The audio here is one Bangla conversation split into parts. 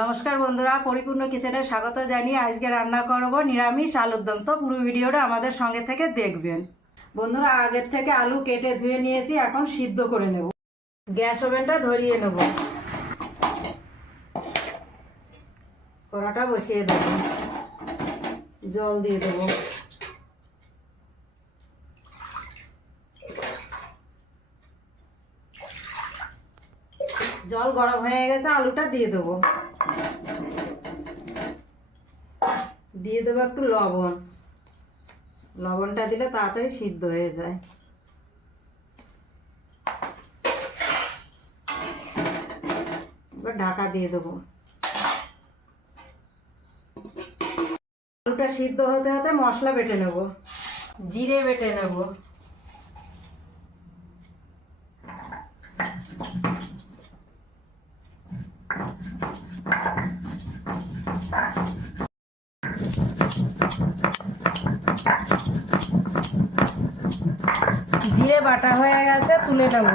নমস্কার বন্ধুরা, পরিপূর্ণ কিচেনে স্বাগত জানিয়ে আজকে রান্না করব নিরামিষ আলুর দম। তো পুরো ভিডিওটা আমাদের সঙ্গে থেকে দেখবেন। বন্ধুরা, আগের থেকে আলু কেটে ধুয়ে নিয়েছি, এখন সিদ্ধ করে নেব। গ্যাস ওভেনটা ধরিয়ে নেব। কড়াটা বসিয়ে দেব। জল দিয়ে দেব। জল গরম হয়ে গেছে, আলুটা দিয়ে দেবো। দিয়ে দেবো একটু লবণ। লবণটা দিলে তাড়াতাড়ি সিদ্ধ হয়ে যায়। এবার ঢাকা দিয়ে দেবো। আলুটা সিদ্ধ হতে হতে মশলা বেটে নেব। জিরে বেটে নেব। জিরে বাটা হয়ে গেছে, তুলে নেব।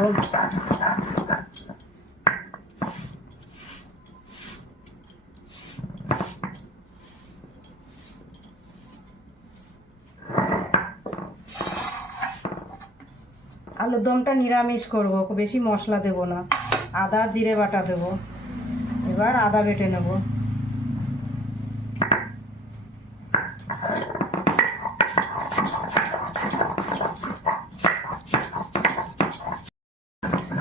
আলুর দমটা নিরামিষ করব বেশি মশলা দেব না। আদা, জিরে বাটা দেব। এবার আদা বেটে নেব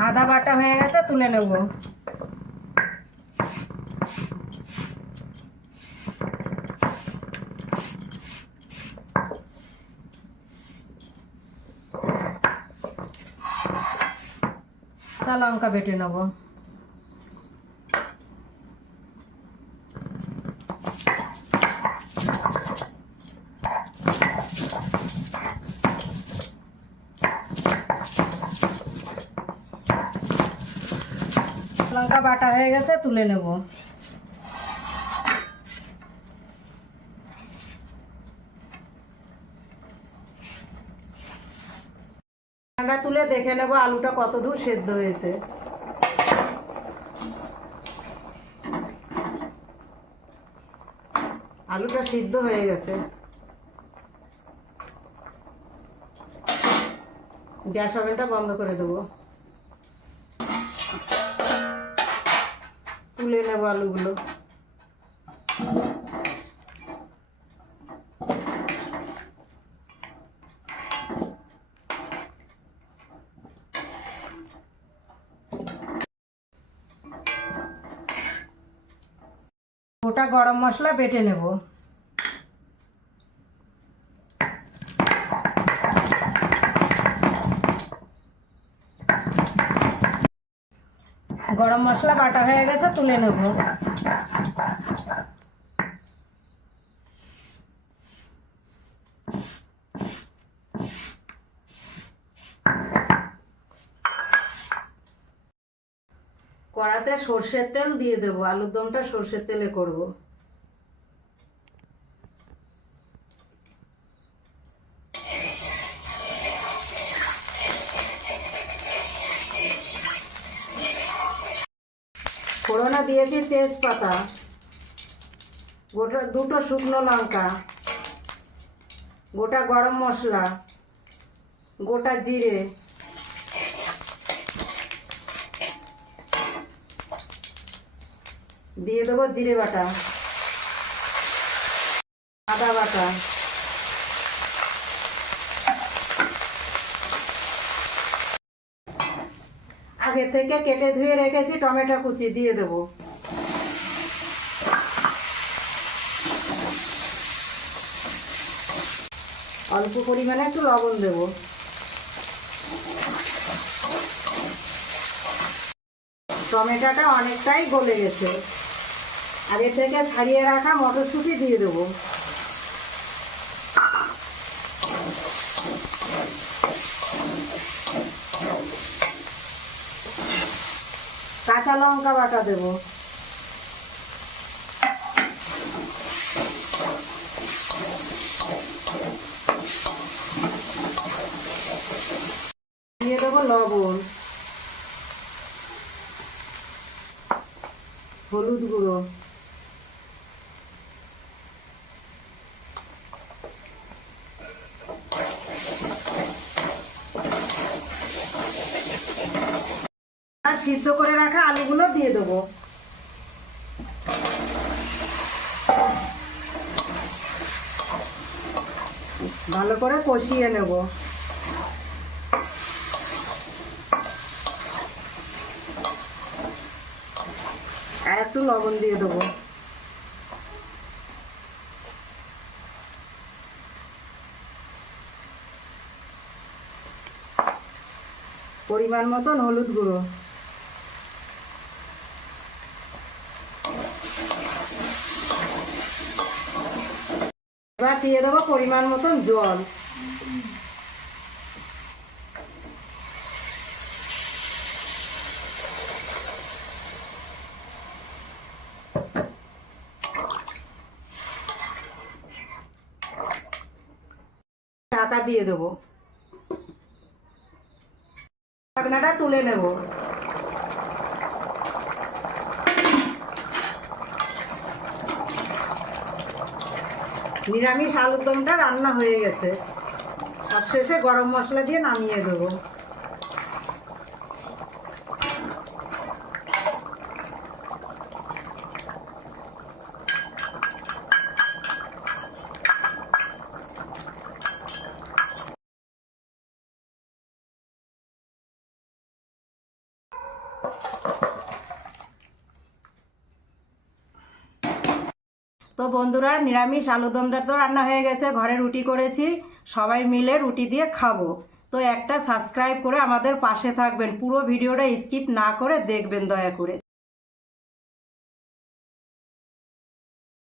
আদা বাটা হয়ে গেছে তুলে নেব। কাঁচা লঙ্কা বেটে নেব। লঙ্কা বাটা হয়ে গেছে, তুলে নেব। ঠান্ডা তুলে দেখে নেব আলুটা কত দূর সেদ্ধ হয়েছে। আলুটা সিদ্ধ হয়ে গেছে। গ্যাস ওভেনটা বন্ধ করে দেবো। তুলে নেব আলুগুলো। গোটা গরম মশলা বেটে নেব। গরম মশলা, বাটা হয়ে গেছে, তুলে নেব। কড়াতে সর্ষের তেল দিয়ে দেবো, আলুর দমটা সর্ষের তেলে করব। দিয়েছি তেজপাতা, গোটা দুটো শুকনো লঙ্কা, গোটা গরম মশলা, গোটা জিরে, দিয়ে দেবো জিরে বাটা, আদা বাটা, আগে থেকে কেটে ধুয়ে রেখেছি টমেটো কুচি, দিয়ে দেবো। অল্প পরিমাণে একটু লবণ দেবো। টমেটোটা অনেকটাই গলে গেছে। আগে থেকে ছাড়িয়ে রাখা মটরশুঁটি দিয়ে দেবো। কাঁচা লঙ্কা বাটা দেবো। লবণ। হলুদ গুঁড়ো। সিদ্ধ করে রাখা আলুগুলো দিয়ে দেবো। ভালো করে কষিয়ে নেব। একটু লবণ দিয়ে দেবো। পরিমাণ মতন হলুদ গুঁড়ো। এবার দিয়ে দেবো পরিমাণ মতন জল ঢাকা দিয়ে দেবো। ঢাকনাটা তুলে নেব। নিরামিষ আলুর দমটা রান্না হয়ে গেছে। সবশেষে গরম মশলা দিয়ে নামিয়ে দেবো। তো বন্ধুরা, নিরামিষ আলুদমটা তো রান্না হয়ে গেছে। ঘরে রুটি করেছি। সবাই মিলে রুটি দিয়ে খাব। তো একটা সাবস্ক্রাইব করে আমাদের পাশে থাকবেন। পুরো ভিডিওটা স্কিপ না করে দেখবেন দয়া করে।